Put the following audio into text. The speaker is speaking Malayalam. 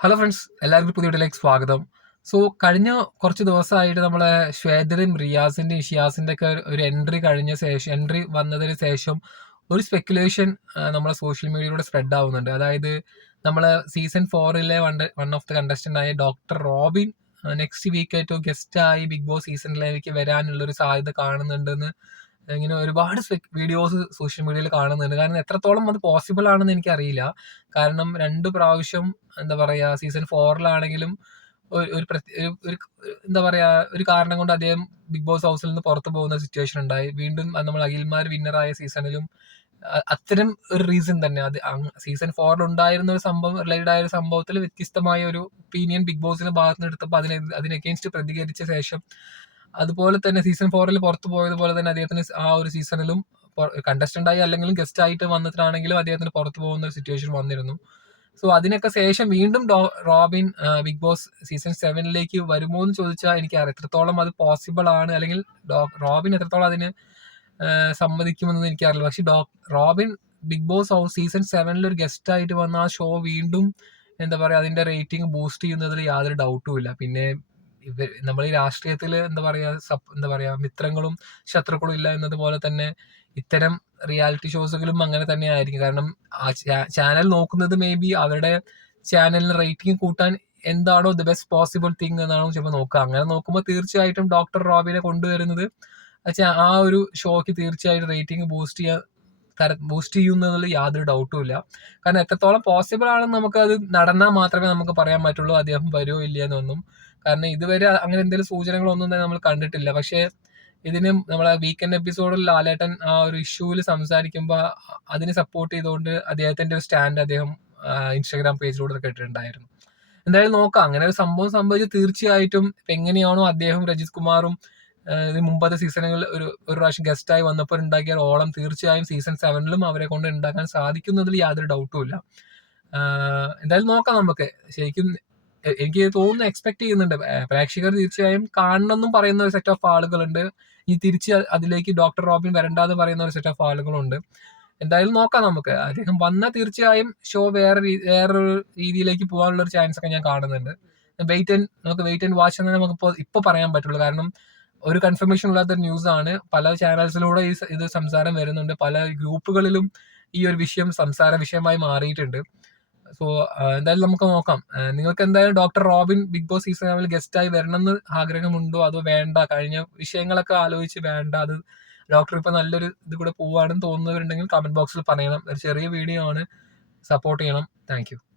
ഹലോ ഫ്രണ്ട്സ് എല്ലാവർക്കും പുതിയ വീട്ടിലേക്ക് സ്വാഗതം. സോ കഴിഞ്ഞ കുറച്ച് ദിവസമായിട്ട് നമ്മളെ ശ്വേതയും റിയാസിന്റെ ഇഷിയാസിന്റെ ഒക്കെ ഒരു എൻട്രി കഴിഞ്ഞ ശേഷം എൻട്രി വന്നതിന് ശേഷം ഒരു സ്പെക്കുലേഷൻ നമ്മളെ സോഷ്യൽ മീഡിയയിലൂടെ സ്പ്രെഡ് ആവുന്നുണ്ട്. അതായത് നമ്മളെ season ഫോറിലെ one one of the contestant ആയ ഡോക്ടർ റോബിൻ നെക്സ്റ്റ് വീക്ക് ആയിട്ട് ഗസ്റ്റ് ആയി ബിഗ് ബോസ് സീസണിലേക്ക് വരാനുള്ളൊരു സാധ്യത കാണുന്നുണ്ടെന്ന് ഇങ്ങനെ ഒരുപാട് വീഡിയോസ് സോഷ്യൽ മീഡിയയിൽ കാണുന്നുണ്ട്. കാരണം എത്രത്തോളം അത് പോസിബിൾ ആണെന്ന് എനിക്കറിയില്ല. കാരണം രണ്ട് പ്രാവശ്യം എന്താ പറയാ സീസൺ ഫോറിലാണെങ്കിലും ഒരു ഒരു എന്താ പറയാ ഒരു കാരണം കൊണ്ട് അദ്ദേഹം ബിഗ് ബോസ് ഹൗസിൽ നിന്ന് പുറത്തു പോകുന്ന സിറ്റുവേഷൻ ഉണ്ടായി. വീണ്ടും നമ്മൾ അഖിൽമാർ വിന്നറായ സീസണിലും അത്തരം ഒരു റീസൺ തന്നെ. അത് സീസൺ ഫോറിൽ ഉണ്ടായിരുന്ന ഒരു സംഭവം റിലേറ്റഡ് ആയ ഒരു സംഭവത്തിൽ വ്യത്യസ്തമായ ഒരു ഒപ്പീനിയൻ ബിഗ് ബോസിന്റെ ഭാഗത്ത് നിന്ന് എടുത്തപ്പോൾ അതിനെ അതിനെ അഗേൻസ്റ്റ് പ്രതികരിച്ച ശേഷം അതുപോലെ തന്നെ സീസൺ ഫോറിൽ പുറത്തു പോയതുപോലെ തന്നെ അദ്ദേഹത്തിന് ആ ഒരു സീസണിലും കണ്ടസ്റ്റന്റ് ആയി അല്ലെങ്കിലും ഗസ്റ്റ് ആയിട്ട് വന്നിട്ടാണെങ്കിലും അദ്ദേഹത്തിന് പുറത്തു പോകുന്ന ഒരു സിറ്റുവേഷൻ വന്നിരുന്നു. സോ അതിനൊക്കെ ശേഷം വീണ്ടും റോബിൻ ബിഗ് ബോസ് സീസൺ സെവനിലേക്ക് വരുമോ എന്ന് ചോദിച്ചാൽ എനിക്ക് എത്രത്തോളം അത് പോസിബിൾ ആണ്? അല്ലെങ്കിൽ റോബിൻ എത്രത്തോളം അതിന് സമ്മതിക്കുമെന്ന് എനിക്കറിയില്ല. പക്ഷെ ഡോ Robin Bigg Boss house season സെവനിൽ ഒരു ഗസ്റ്റ് ആയിട്ട് വന്ന ആ ഷോ വീണ്ടും എന്താ പറയുക അതിന്റെ റേറ്റിംഗ് ബൂസ്റ്റ് ചെയ്യുന്നതിൽ യാതൊരു ഡൗട്ടും ഇല്ല. പിന്നെ ഇവർ നമ്മൾ ഈ രാഷ്ട്രീയത്തിൽ എന്താ പറയുക സപ് എന്താ പറയുക മിത്രങ്ങളും ശത്രുക്കളും ഇല്ല എന്നതുപോലെ തന്നെ ഇത്തരം റിയാലിറ്റി ഷോസുകളും അങ്ങനെ തന്നെ ആയിരിക്കും. കാരണം ആ ചാനൽ നോക്കുന്നത് മേ ബി അവരുടെ ചാനലിന് റേറ്റിംഗ് കൂട്ടാൻ എന്താണോ ദ ബെസ്റ്റ് പോസിബിൾ തിങ് എന്നാണോ ചിലപ്പോൾ നോക്കുക. അങ്ങനെ നോക്കുമ്പോൾ തീർച്ചയായിട്ടും ഡോക്ടർ റോബിനെ കൊണ്ടുവരുന്നത് ആ- ഒരു ഷോക്ക് തീർച്ചയായിട്ടും റേറ്റിംഗ് ബൂസ്റ്റ് ചെയ്യാൻ തര ബൂസ്റ്റ് ചെയ്യുന്നതിൽ യാതൊരു ഡൗട്ടും ഇല്ല. കാരണം എത്രത്തോളം പോസിബിൾ ആണെന്ന് നമുക്ക് അത് നടന്നാൽ മാത്രമേ നമുക്ക് പറയാൻ പറ്റുള്ളൂ അദ്ദേഹം വരുമോ ഇല്ല എന്നൊന്നും. കാരണം ഇതുവരെ അങ്ങനെ എന്തെങ്കിലും സൂചനകളൊന്നും തന്നെ നമ്മൾ കണ്ടിട്ടില്ല. പക്ഷേ ഇതിന് നമ്മളെ വീക്കെൻഡ് എപ്പിസോഡിൽ ലാലേട്ടൻ ആ ഒരു ഇഷ്യൂവിൽ സംസാരിക്കുമ്പോൾ അതിനെ സപ്പോർട്ട് ചെയ്തുകൊണ്ട് അദ്ദേഹത്തിന്റെ ഒരു സ്റ്റാൻഡ് അദ്ദേഹം ഇൻസ്റ്റാഗ്രാം പേജിലൂടെ കേട്ടിട്ടുണ്ടായിരുന്നു എന്തായാലും നോക്കാം. അങ്ങനെ ഒരു സംഭവം സംഭവിച്ച് തീർച്ചയായിട്ടും എങ്ങനെയാണോ അദ്ദേഹം രജിത് കുമാറും മുമ്പത്തെ സീസണുകളിൽ ഒരു ഒരു പ്രാവശ്യം ഗസ്റ്റായി വന്നപ്പോൾ ഉണ്ടാക്കിയ ഓളം തീർച്ചയായും സീസൺ സെവനിലും അവരെ കൊണ്ട് ഉണ്ടാക്കാൻ സാധിക്കുന്നതിൽ യാതൊരു ഡൗട്ടും ഇല്ല. എന്തായാലും നോക്കാം നമുക്ക്. ശരിക്കും എനിക്ക് തോന്നുന്നു എക്സ്പെക്ട് ചെയ്യുന്നുണ്ട്. പ്രേക്ഷകർ തീർച്ചയായും കാണണമെന്നും പറയുന്ന ഒരു സെറ്റ് ഓഫ് ആളുകളുണ്ട്. ഈ തിരിച്ച് അതിലേക്ക് ഡോക്ടർ റോബിൻ വരണ്ടെന്ന് പറയുന്ന ഒരു സെറ്റ് ഓഫ് ആളുകളുണ്ട്. എന്തായാലും നോക്കാം നമുക്ക്. അദ്ദേഹം വന്നാൽ തീർച്ചയായും ഷോ വേറെ വേറൊരു രീതിയിലേക്ക് പോകാനുള്ള ഒരു ചാൻസ് ഒക്കെ ഞാൻ കാണുന്നുണ്ട്. വെയിറ്റ് ആൻഡ് നമുക്ക് വെയിറ്റ് ആൻഡ് വാച്ച് എന്ന് നമുക്ക് ഇപ്പോൾ ഇപ്പോൾ പറയാൻ പറ്റുള്ളൂ. കാരണം ഒരു കൺഫർമേഷൻ ഇല്ലാത്ത ന്യൂസ് ആണ്. പല ചാനൽസിലൂടെ ഈ ഇത് സംസാരം വരുന്നുണ്ട്. പല ഗ്രൂപ്പുകളിലും ഈ ഒരു വിഷയം സംസാര വിഷയമായി മാറിയിട്ടുണ്ട്. സോ എന്തായാലും നമുക്ക് നോക്കാം. നിങ്ങൾക്ക് എന്തായാലും doctor Robin Bigg Boss season guest ഗസ്റ്റായി വരണമെന്ന് ആഗ്രഹമുണ്ടോ? അതോ വേണ്ട? കഴിഞ്ഞ വിഷയങ്ങളൊക്കെ ആലോചിച്ച് വേണ്ട. അത് ഡോക്ടർ ഇപ്പൊ നല്ലൊരു ഇത് കൂടെ പോവാണെന്ന് തോന്നുന്നവരുണ്ടെങ്കിൽ കമന്റ് ബോക്സിൽ പറയണം. ഒരു ചെറിയ വീഡിയോ ആണ്. സപ്പോർട്ട് ചെയ്യണം. താങ്ക്